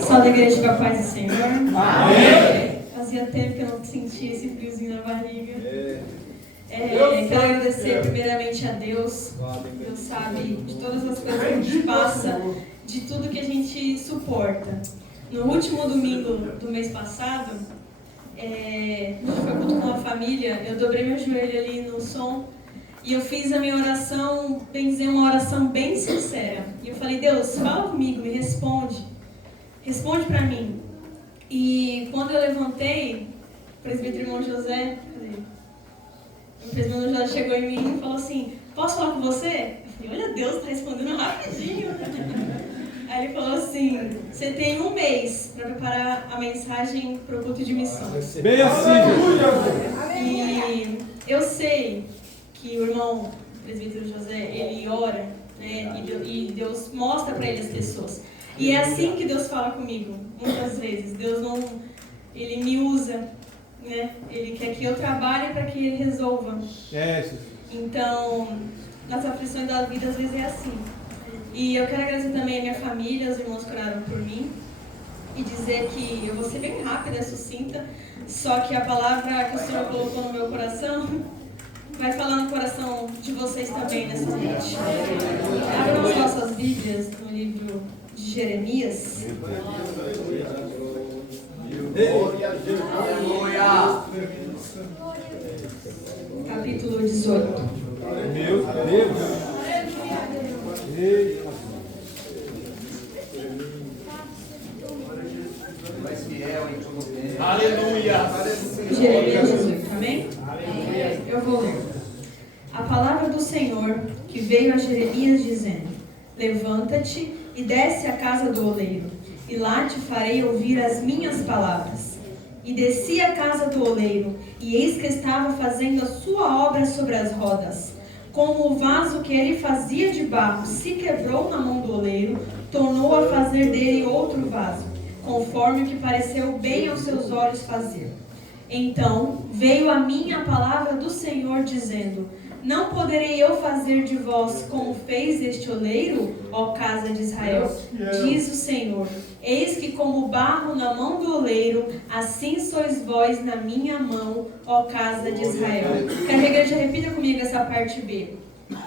Só da igreja com a paz do Senhor. Amém. Fazia tempo que eu não sentia esse friozinho na barriga. Quero agradecer primeiramente a Deus. Deus sabe de todas as coisas que a gente passa, de tudo que a gente suporta. No último domingo do mês passado, foi culto com a família, eu dobrei meu joelho ali no som e eu fiz a minha oração, bem dizer, uma oração bem sincera. E eu falei, Deus, fala comigo, me responde pra mim. E quando eu levantei, o presbítero irmão José, o presbítero José chegou em mim e falou assim, posso falar com você? Eu falei, olha, Deus está respondendo rapidinho. Aí ele falou assim, você tem um mês para preparar a mensagem para o culto de missões. Bem assim. E eu sei que o irmão o presbítero José, ele ora, né, e Deus mostra para ele as pessoas. E é assim que Deus fala comigo, muitas vezes. Ele me usa, né? Ele quer que eu trabalhe para que ele resolva. Então, nas aflições da vida, às vezes é assim. E eu quero agradecer também a minha família, os irmãos que oraram por mim. E dizer que eu vou ser bem rápida e sucinta, só que a palavra que o Senhor colocou no meu coração vai falar no coração de vocês também nessa noite. Abram as nossas Bíblias no livro de Jeremias. Capítulo 18. Meu Deus. Aleluia. Jeremias 18, amém? Eu vou ler. A palavra do Senhor que veio a Jeremias dizendo: levanta-te e desce à casa do oleiro, e lá te farei ouvir as minhas palavras. E desci à casa do oleiro, e eis que estava fazendo a sua obra sobre as rodas. Como o vaso que ele fazia de barro se quebrou na mão do oleiro, tornou a fazer dele outro vaso, conforme o que pareceu bem aos seus olhos fazer. Então veio a mim a palavra do Senhor, dizendo: não poderei eu fazer de vós como fez este oleiro, ó casa de Israel? Diz o Senhor: eis que como barro na mão do oleiro, assim sois vós na minha mão, ó casa de Israel. Quero que a igreja repita comigo essa parte B.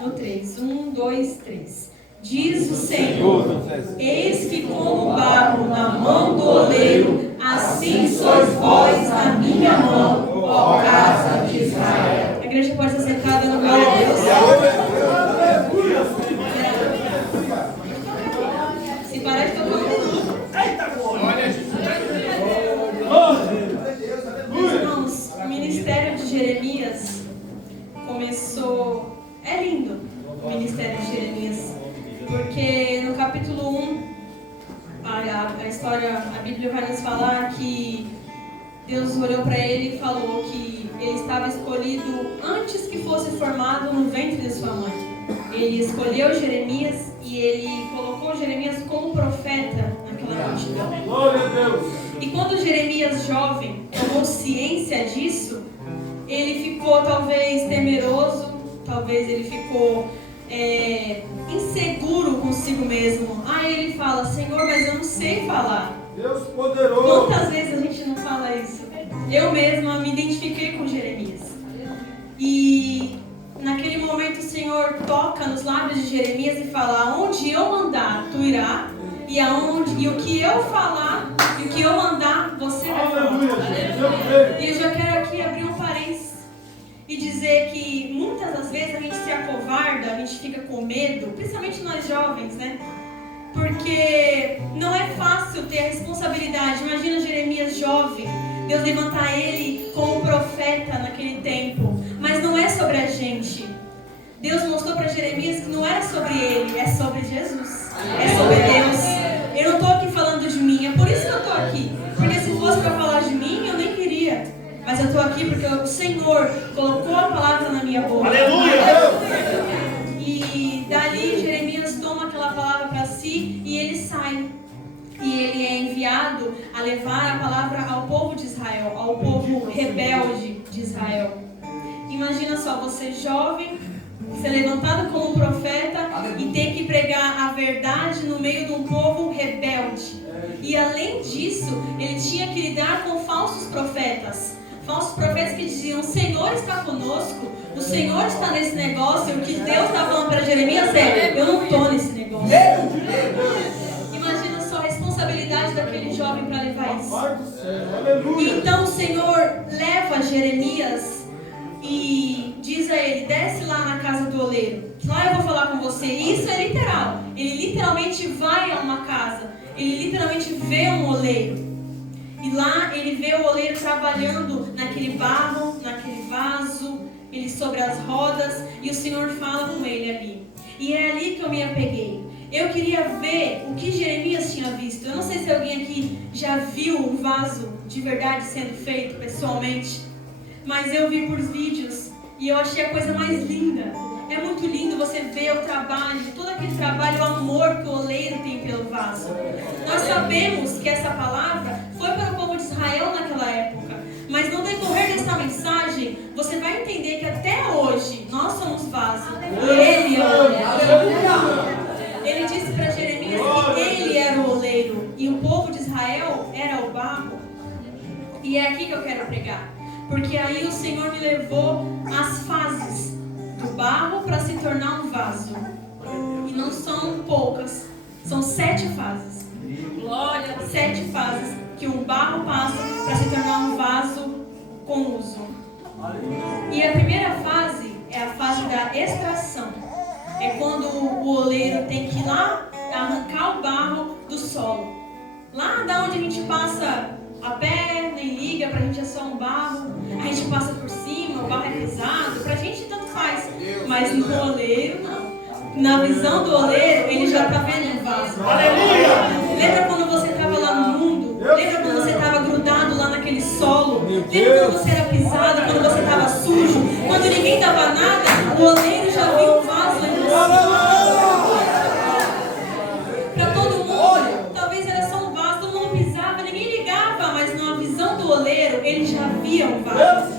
No 3. 1, 2, 3. Diz o Senhor: eis que como barro na mão do oleiro, assim sois vós na minha mão, ó casa de Israel. A igreja pode ser sentada no glória a Deus. Se parar de tocar um minuto. Irmãos, o ministério de Jeremias começou. É lindo o ministério de Jeremias, porque no capítulo 1, a história, a Bíblia vai nos falar que Deus olhou para ele e falou que ele estava escolhido antes que fosse formado no ventre de sua mãe. Ele escolheu Jeremias e ele colocou Jeremias como profeta naquela multidão. Glória a Deus. E quando Jeremias, jovem, tomou ciência disso, ele ficou talvez temeroso, talvez ele ficou inseguro consigo mesmo. Aí ele fala: Senhor, mas eu não sei falar. Deus poderoso. Quantas vezes a gente não fala isso? Eu mesma me identifiquei com Jeremias. E naquele momento o Senhor toca nos lábios de Jeremias e fala: aonde eu mandar, tu irá. E o que eu falar, e o que eu mandar, você vai falar. E eu já quero aqui abrir um parênteses e dizer que muitas das vezes a gente se acovarda, a gente fica com medo, principalmente nós jovens, né? Porque não é fácil ter a responsabilidade. Imagina Jeremias jovem, Deus levantar ele como profeta naquele tempo. Mas não é sobre a gente. Deus mostrou para Jeremias que não é sobre ele, é sobre Jesus. É sobre Deus. Eu não estou aqui falando de mim, é por isso que eu estou aqui. Porque se fosse para falar de mim, eu nem queria. Mas eu estou aqui porque o Senhor colocou a palavra na minha boca. Aleluia! E dali Jeremias toma aquela palavra para si e ele sai. E ele é enviado a levar a palavra ao povo de Israel, ao povo rebelde de Israel. Imagina só, você jovem, ser levantado como profeta e ter que pregar a verdade no meio de um povo rebelde. E além disso, ele tinha que lidar com falsos profetas. Falsos profetas que diziam: o Senhor está conosco, o Senhor está nesse negócio. E o que Deus está falando para Jeremias é: eu não estou nesse negócio. Imagina só a responsabilidade daquele jovem para levar isso. E então o Senhor leva Jeremias e diz a ele: desce lá na casa do oleiro, lá eu vou falar com você. Isso é literal. Ele literalmente vai a uma casa, ele literalmente vê um oleiro. E lá ele vê o oleiro trabalhando naquele barro, naquele vaso, ele sobre as rodas, e o Senhor fala com ele ali. E é ali que eu me apeguei. Eu queria ver o que Jeremias tinha visto. Eu não sei se alguém aqui já viu um vaso de verdade sendo feito pessoalmente, mas eu vi por vídeos e eu achei a coisa mais linda. É muito lindo você ver o trabalho, todo aquele trabalho, o amor que o oleiro tem pelo vaso. Nós sabemos que essa palavra foi para o povo de Israel naquela época, mas no decorrer dessa mensagem, você vai entender que até hoje nós somos vaso. E ele é o oleiro. Ele disse para Jeremias que ele era o oleiro e o povo de Israel era o barro. E é aqui que eu quero pregar, porque aí o Senhor me levou às fases do barro para se tornar um vaso. E não são poucas, são 7 fases. Glória, 7 fases que um barro passa para se tornar um vaso com uso. E a primeira fase é a fase da extração. É quando o oleiro tem que ir lá arrancar o barro do solo. Lá da onde a gente passa a pé, nem liga, pra gente é só um barro. A gente passa por cima, o barro é pesado, pra gente tanto faz. Mas no oleiro, não. Na visão do oleiro, ele já tá vendo o vaso. Aleluia! Lembra quando você estava lá no mundo? Lembra quando você estava grudado lá naquele solo? Lembra quando você era pisado, quando você estava sujo? Quando ninguém dava nada, o oleiro já viu o vaso lá em você. Para todo mundo, talvez era só um vaso, todo mundo pisava, ninguém ligava, mas na visão do oleiro, ele já via o vaso.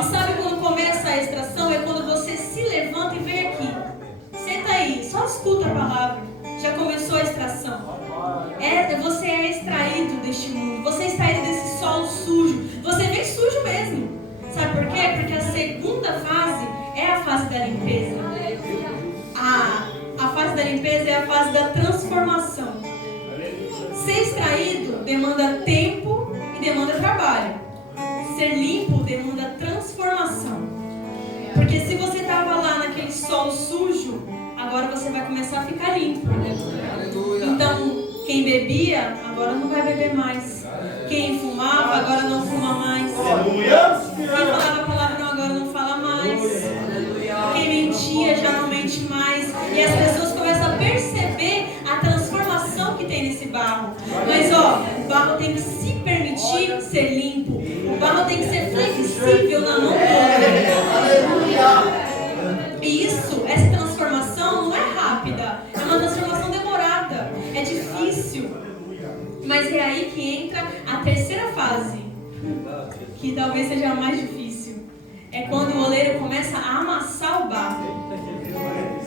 E sabe quando começa a extração? É quando você se levanta e vem aqui. Senta aí, só escuta a palavra. Já começou a extração. Você é extraído deste mundo. Você é extraído desse solo sujo. Você vem sujo mesmo. Sabe por quê? Porque a segunda fase é a fase da limpeza. A fase da limpeza é a fase da transformação. Ser extraído demanda tempo e demanda trabalho. Ser limpo demanda transformação. Porque se você estava lá naquele solo sujo, agora você vai começar a ficar limpo. Então, quem bebia, agora não vai beber mais. Quem fumava, agora não fuma mais. Quem falava palavrão, agora não fala mais. Quem mentia, já não mente mais. E as pessoas começam a perceber a transformação que tem nesse barro. Mas o barro tem que se permitir ser limpo. O barro tem que ser flexível na mão do oleiro. E essa transformação não é rápida, é uma transformação demorada, é difícil. Mas é aí que entra a terceira fase, que talvez seja a mais difícil. É quando o oleiro começa a amassar o barro.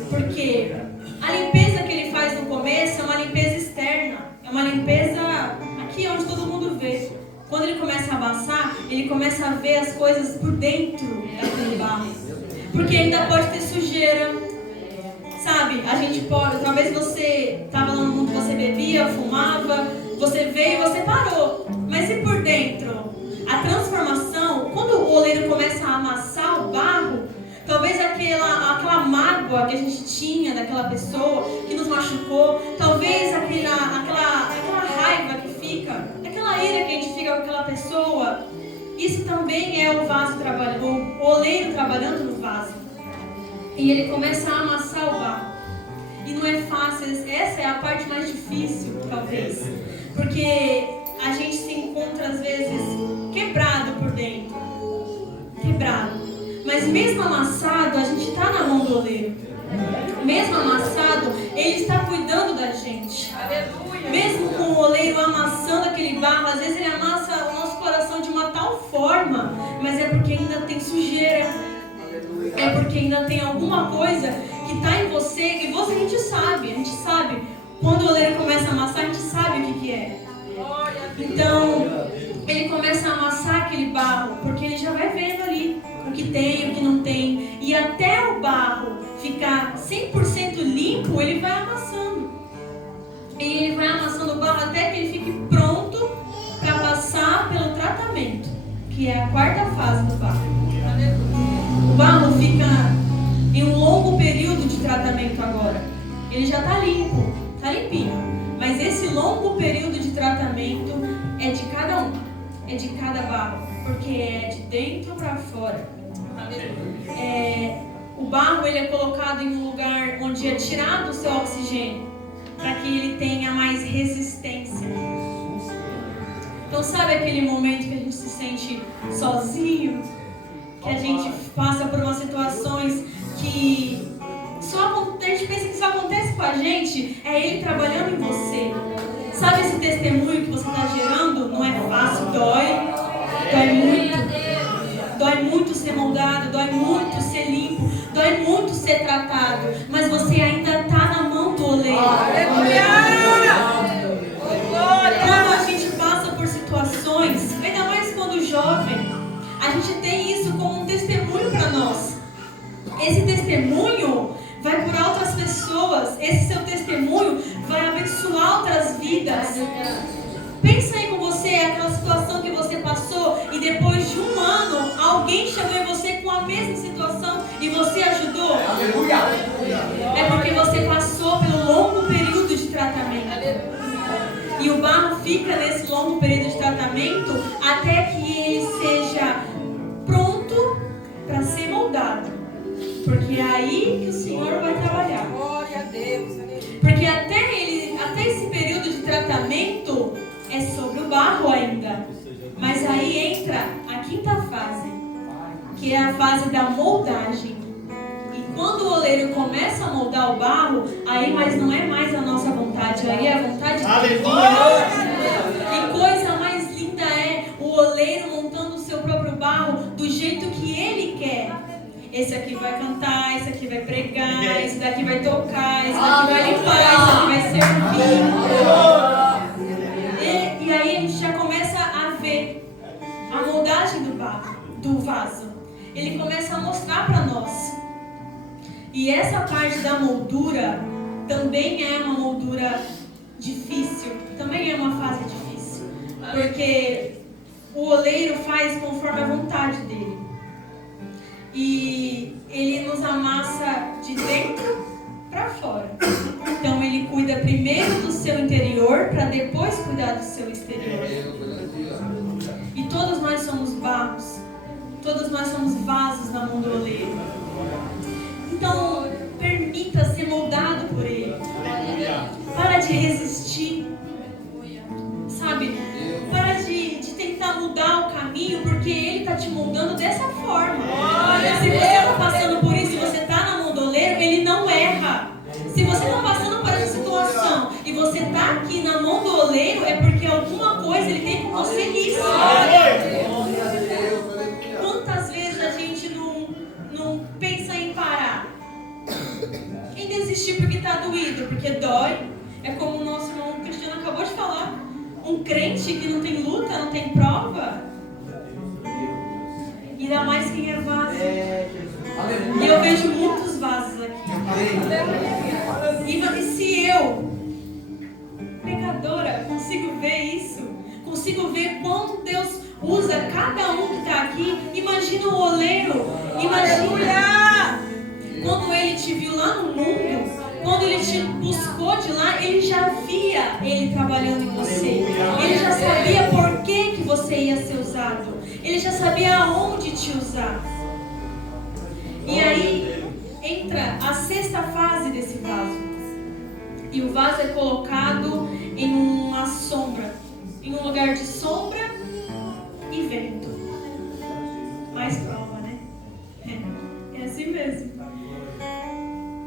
Porque a limpeza que ele faz no começo é uma limpeza externa, é uma limpeza aqui onde todo mundo vê. Quando ele começa a amassar, ele começa a ver as coisas por dentro daquele barro. Porque ainda pode ter sujeira, sabe? A gente pode, talvez você estava lá no mundo, você bebia, fumava, você veio e você parou. Mas e por dentro? A transformação, quando o oleiro começa a amassar o barro, talvez aquela mágoa que a gente tinha daquela pessoa que nos machucou, talvez aquela raiva que fica, aquela ira que a gente fica com aquela pessoa, isso também é o vaso trabalhando, o oleiro trabalhando no vaso. E ele começa a amassar o barro. E não é fácil, essa é a parte mais difícil, talvez. Porque a gente se encontra, às vezes, quebrado por dentro. Quebrado. Mas mesmo amassado, a gente está na mão do oleiro. Mesmo amassado, ele está cuidando da gente. Aleluia. Mesmo com o oleiro amassando aquele barro, às vezes ele amassa o nosso coração de uma tal forma, mas é porque ainda tem sujeira. É porque ainda tem alguma coisa que está em você, e a gente sabe. Quando o oleiro começa a amassar, a gente sabe o que começa a amassar aquele barro, porque ele já vai vendo ali o que tem, o que não tem. E até o barro ficar 100% limpo, ele vai amassando. E ele vai amassando o barro até que ele fique pronto para passar pelo tratamento, que é a quarta fase do barro. O barro fica em um longo período de tratamento agora. Ele já está limpo, está limpinho. Mas esse longo período de tratamento é de cada um, é de cada barro, porque é de dentro para fora. O barro ele é colocado em um lugar onde é tirado o seu oxigênio, para que ele tenha mais resistência. Então sabe aquele momento que a gente se sente sozinho? Que a gente passa por umas situações que a gente pensa que só acontece com a gente, é Ele trabalhando em você. Sabe esse testemunho que você está gerando? Não é fácil, dói muito ser moldado, dói muito ser limpo, dói muito ser tratado, mas você ainda está na mão do oleiro. Quando a gente passa por situações, ainda mais quando jovem, a gente tem isso como um testemunho para nós. Esse testemunho vai curar outras pessoas. Esse seu testemunho vai abençoar outras vidas. Pensa aí com você, aquela situação que você passou e depois de um ano, alguém chegou em você com a mesma situação e você ajudou. É porque você passou pelo longo período de tratamento. E o barro fica nesse longo período de tratamento até que ele seja pronto para ser moldado. Porque é aí que o Senhor vai trabalhar. Glória a Deus. Porque até esse período de tratamento é sobre o barro ainda. Mas aí entra a quinta fase, que é a fase da moldagem. E quando o oleiro começa a moldar o barro, aí mas não é mais a nossa vontade, aí é a vontade de Deus. E coisa mais linda é o oleiro montando o seu próprio barro do jeito que ele quer. Esse aqui vai cantar, esse aqui vai pregar, esse daqui vai tocar, esse daqui vai limpar, esse aqui vai servir. E aí a gente já começa a ver a moldagem do vaso. Ele começa a mostrar para nós. E essa parte da moldura também é uma moldura difícil, também é uma fase difícil. Porque o oleiro faz conforme a vontade dele. E ele nos amassa de dentro para fora. Então ele cuida primeiro do seu interior para depois cuidar do seu exterior. E todos nós somos barros. Todos nós somos vasos na mão do oleiro. Então permita ser moldado por ele. Para de resistir. Sabe? Para de tentar mudar o caminho, porque ele está te moldando dessa forma. Se você está passando por isso e você está na mão do oleiro, ele não erra. Se você está passando por essa situação e você está aqui na mão do oleiro, é porque alguma coisa ele tem com você nisso. Quantas vezes a gente não pensa em parar? Em desistir porque está doído, porque dói. É como o nosso irmão Cristiano acabou de falar. Um crente que não tem luta, não tem prova, ainda mais quem é vaso. E eu vejo muitos vasos aqui. E se eu, pecadora, consigo ver isso, consigo ver como Deus usa cada um que está aqui, imagina o oleiro, imagina quando ele te viu lá no mundo. Quando ele te buscou de lá, ele já via ele trabalhando em você. Ele já sabia por que você ia ser usado. Ele já sabia aonde te usar. E aí entra a sexta fase desse vaso. E o vaso é colocado em uma sombra. Em um lugar de sombra e vento. Mais prova, né? É assim mesmo.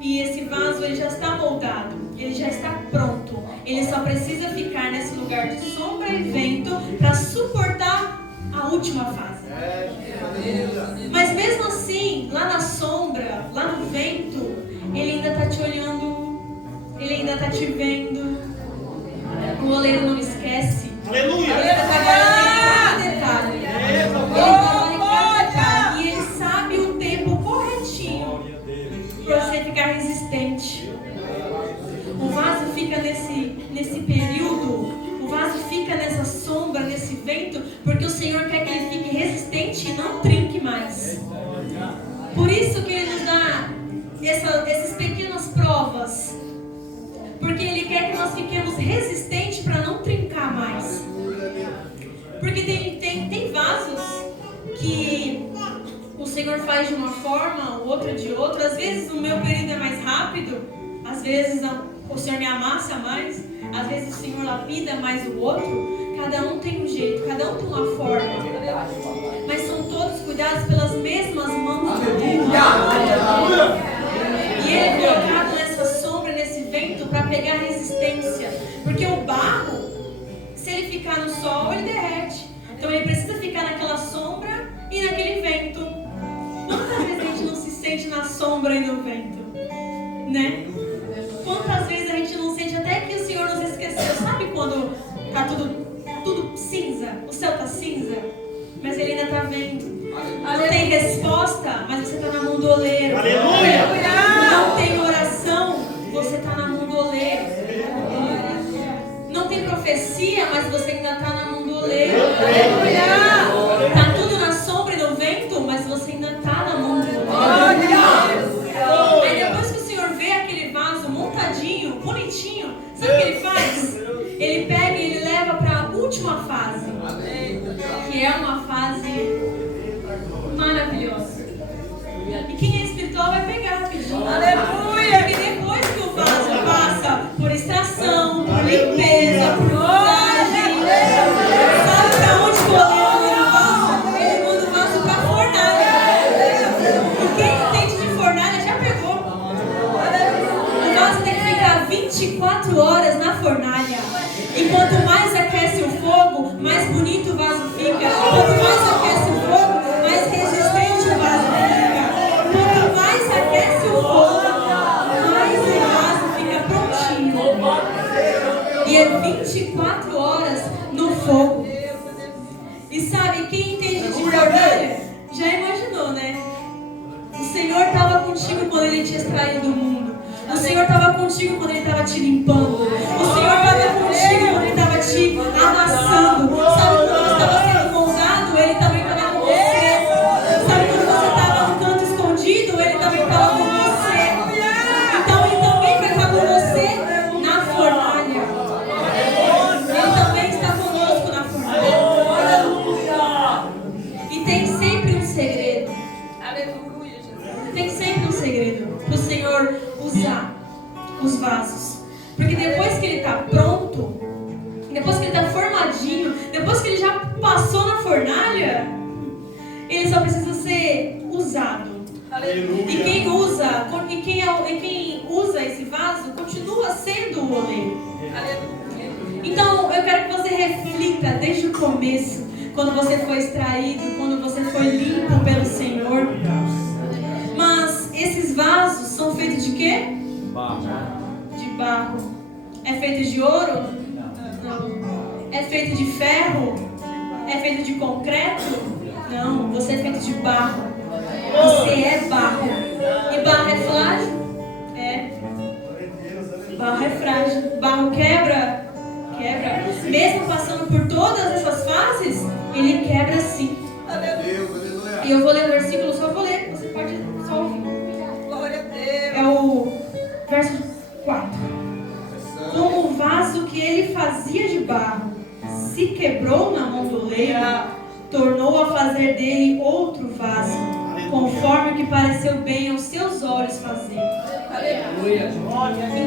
E esse vaso ele já está moldado, ele já está pronto. Ele só precisa ficar nesse lugar de sombra e vento para suportar a última fase. Mas mesmo assim, lá na sombra, lá no vento, ele ainda está te olhando, ele ainda está te vendo. O oleiro não esquece. Aleluia! Ele está trabalhando em cada essas pequenas provas, porque Ele quer que nós fiquemos resistentes para não trincar mais. Porque tem vasos que o Senhor faz de uma forma, o outro de outra. Às vezes o meu período é mais rápido, às vezes o Senhor me amassa mais, às vezes o Senhor lapida mais o outro. Cada um tem um jeito, cada um tem uma forma, mas são todos cuidados pelas mesmas mãos de Deus. E Ele é colocado nessa sombra, nesse vento, para pegar resistência, porque o barro, se ele ficar no sol, ele derrete. Então ele precisa ficar naquela sombra e naquele vento. Quantas vezes a gente não se sente na sombra e no vento? Né? Quantas vezes a gente não sente até que o Senhor nos esqueceu? Sabe quando tá tudo cinza? O céu tá cinza, mas Ele ainda tá vendo. Não tem resposta, mas você tá na mão do oleiro. Aleluia! Não tem oração, você tá na mão do oleiro. Não tem profecia, mas você ainda tá na mão do oleiro. Tá tudo na sombra e no vento, mas você ainda tá na mão do oleiro. Aí depois que o Senhor vê aquele vaso montadinho, bonitinho, sabe o que Ele faz? Ele pega e Ele leva para a última fase, que é uma fase maravilhosa. E quem é espiritual vai pegar rapidinho. Aleluia! Porque depois que o vaso passa por extração, por limpeza, por montagem, sabe para onde o oleiro manda o vaso? Ele manda o vaso para a fornalha. E quem entende de fornalha já pegou. O vaso tem que ficar 24 horas na fornalha. E quanto mais aquece o fogo, mais bonito o vaso fica. Quanto mais aquece o fogo, mais resistente o vaso fica. Quanto mais aquece o fogo, mais o vaso fica prontinho. E é 24 horas no fogo. E sabe, quem entende de fornalha já imaginou, né? O Senhor estava contigo quando Ele te extraiu do mundo. O Senhor estava contigo quando Ele estava te limpando. O Senhor estava contigo quando Ele estava te amassando. Sabe, quando você estava sendo moldado, Ele também estava com você. Sabe, quando você estava no canto escondido, Ele também estava com você. Então Ele também vai estar com você na fornalha. Ele também está conosco na fornalha. E tem sempre um segredo. Tem sempre um segredo para o Senhor usar os vasos. Porque depois que ele está pronto, depois que ele está formadinho, depois que ele já passou na fornalha, ele só precisa ser usado. Aleluia. E quem usa esse vaso continua sendo o oleiro. Então eu quero que você reflita desde o começo, quando você foi extraído, quando você foi limpo pelo Senhor. Mas esses vasos são feitos de quê? De barro. É feito de ouro? Não. É feito de ferro? É feito de concreto? Não. Você é feito de barro. Você é barro. E barro é frágil? É. Barro é frágil. Barro quebra? Quebra. Mesmo passando por todas essas fases, ele quebra sim. E eu vou ler o versículo, só vou ler. Você pode só ouvir. É o verso 4. Como o vaso que ele fazia de barro se quebrou na mão do oleiro, tornou a fazer dele outro vaso, conforme o que pareceu bem aos seus olhos fazer.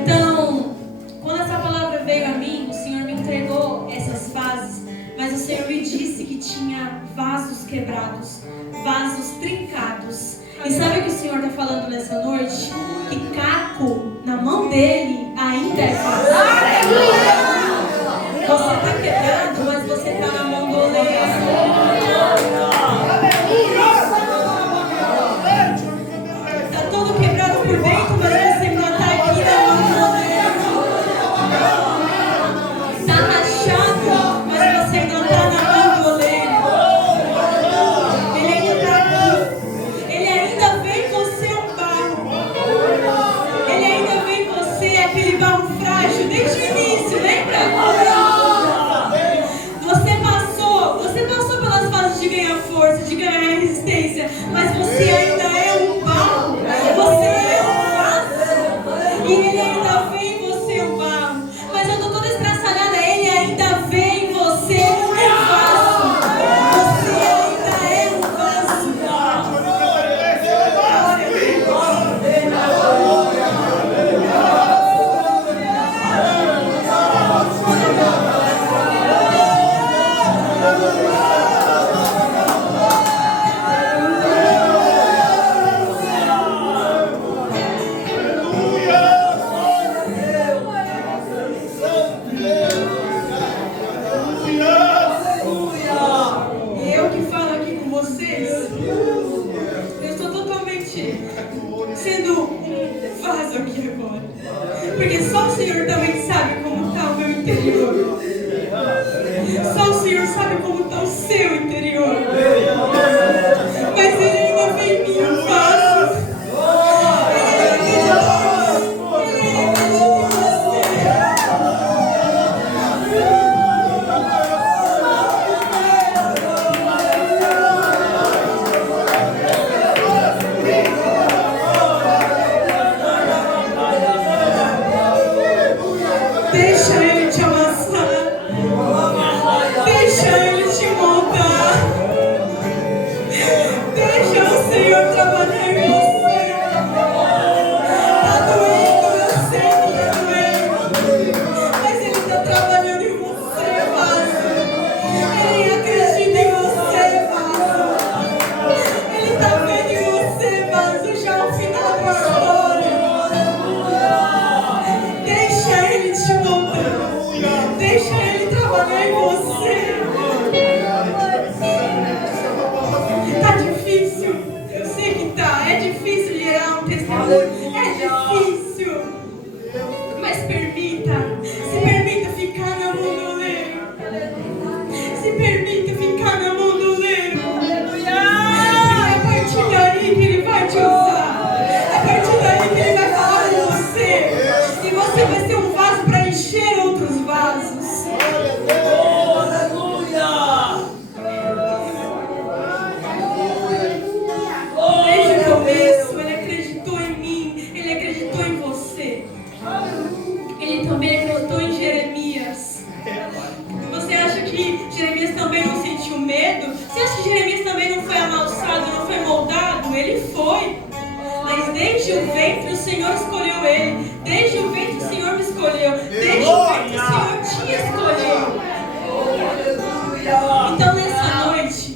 Então, quando essa palavra veio a mim, o Senhor me entregou essas fases, mas o Senhor me disse que tinha vasos quebrados, vasos trincados. E sabe o que o Senhor está falando nessa noite? Que caco na mão dele ainda é vaso. Você está quebrado, mas você está na mão do oleiro. Está todo quebrado por dentro, mas você ainda está aqui na mão do oleiro. Está rachado, mas você ainda está na mão do oleiro. Ele ainda está aqui. Ele ainda vê em você um barro. Ele ainda vê em você aquele barro frágil desde o início, né? Porque só o Senhor também sabe como está o meu interior. Só o Senhor sabe como está o seu interior. Mas Ele ainda vê em mim um vaso. Deixa Ele te amassar. Deixa Ele te moldar. Deixa o Senhor trabalhar em você. Tá doendo, eu sei que tá doendo. Mas Ele tá trabalhando em você, vaso. Ele acredita em você, vaso. Ele tá vendo em você, vaso, já o final da história. Deixa Ele te moldar. Deixa Ele trabalhar em você. Tá difícil? Eu sei que tá. É difícil gerar um testemunho. É difícil. Mas se permita ficar na mão do oleiro. Se permita ficar na mão do oleiro. E é a partir daí que Ele vai te usar. É a partir daí que Ele vai falar com você. E você vai ser um vaso para encher outros vasos. Desde o começo, Ele acreditou em mim. Ele acreditou em você. Ele também acreditou em Jeremias. Você acha que Jeremias também não sentiu medo? Você acha que Jeremias também não foi amansado, não foi moldado? Ele foi. Mas desde o ventre o Senhor escolheu ele. Desde o ventre o Senhor me escolheu. Desde o ventre o Senhor te escolheu. Então nessa noite,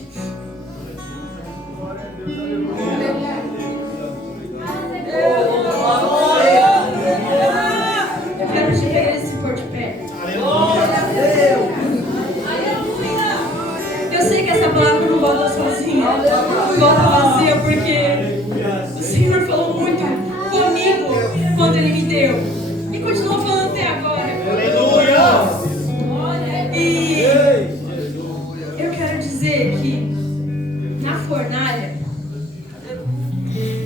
eu quero te pegar esse pôr de pé. Eu sei que essa palavra não volta sozinha, volta vazia, porque o Senhor falou muito comigo quando Ele me deu. E continua falando até agora. E eu quero dizer que na fornalha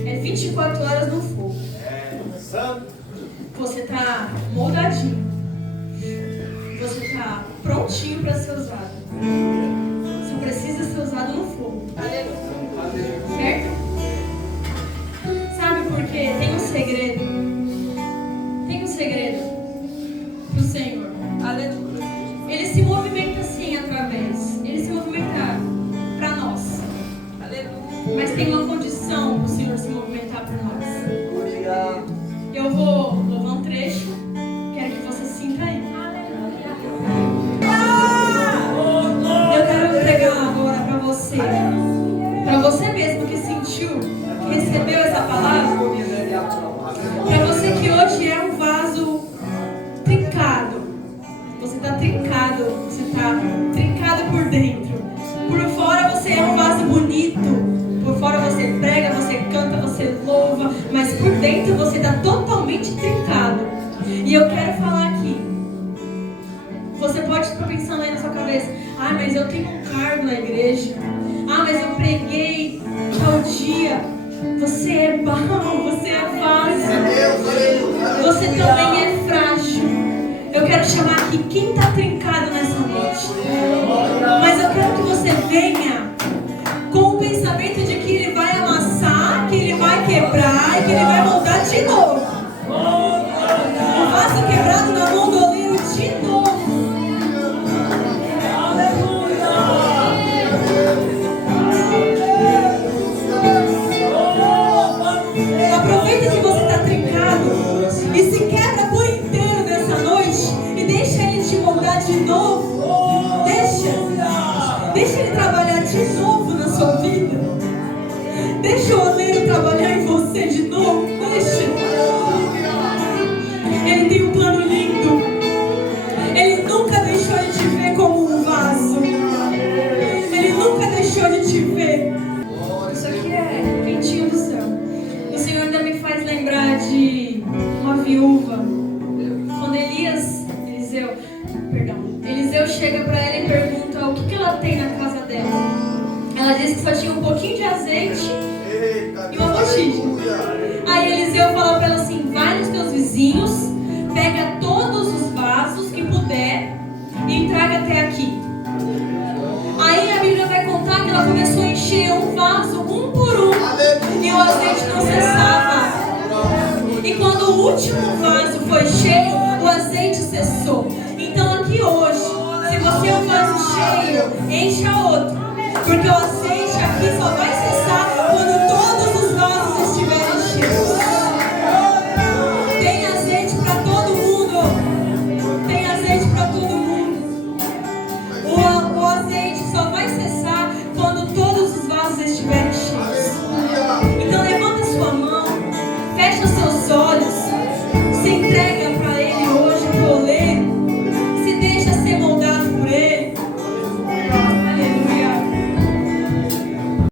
é 24 horas no fogo. Você está moldadinho. Você está prontinho para ser usado. Você precisa ser usado no fogo. Certo? Sabe por quê? Tem um segredo. Tem um segredo pro Senhor. Ele se movimenta assim através. Ele se movimenta para nós. Mas tem uma condição para o Senhor se movimentar para nós. Eu vou louvar um trecho. Quero que você sinta aí. Eu quero entregar agora para você. Para você mesmo que sentiu, que recebeu essa palavra. Para você que hoje é um vaso trincado. Você está trincado. Você está trincado por dentro. Por fora você é um vaso bonito. Por fora você prega, você canta, você louva. Mas por dentro você está totalmente trincado. E eu quero falar aqui. Você pode estar pensando aí na sua cabeça: ah, mas eu tenho um cargo na igreja. Ah, mas eu preguei tal dia. Você é barro, você é vaso. Você também é frágil. Eu quero chamar aqui quem está trincado nessa noite. Mas eu quero que você venha com o pensamento de que Ele vai amassar, que Ele vai quebrar e que Ele vai moldar de novo. O vaso quebrado na mão do oleiro de novo. Aproveita que você está trincado e se quebra por inteiro nessa noite e deixa Ele te moldar de novo. Deixa Ele trabalhar de novo na sua vida. Deixa o oleiro trabalhar em você de novo. Deixa. Ele tem um plano lindo. Ele nunca deixou de te ver como um vaso. Ele nunca deixou de te ver. Isso aqui é quentinho do céu. O Senhor ainda me faz lembrar de uma viúva chega para ela e pergunta o que ela tem na casa dela. Ela disse que só tinha um pouquinho de azeite e uma botija. Aí Eliseu fala para ela assim: vai nos teus vizinhos, pega todos os vasos que puder e traga até aqui. Aí a Bíblia vai contar que ela começou a encher um vaso, um por um, e o azeite não cessava. E quando o último vaso foi cheio, o azeite cessou. Então aqui hoje, se você é um vaso cheio, encha outro, porque o azeite aqui só vai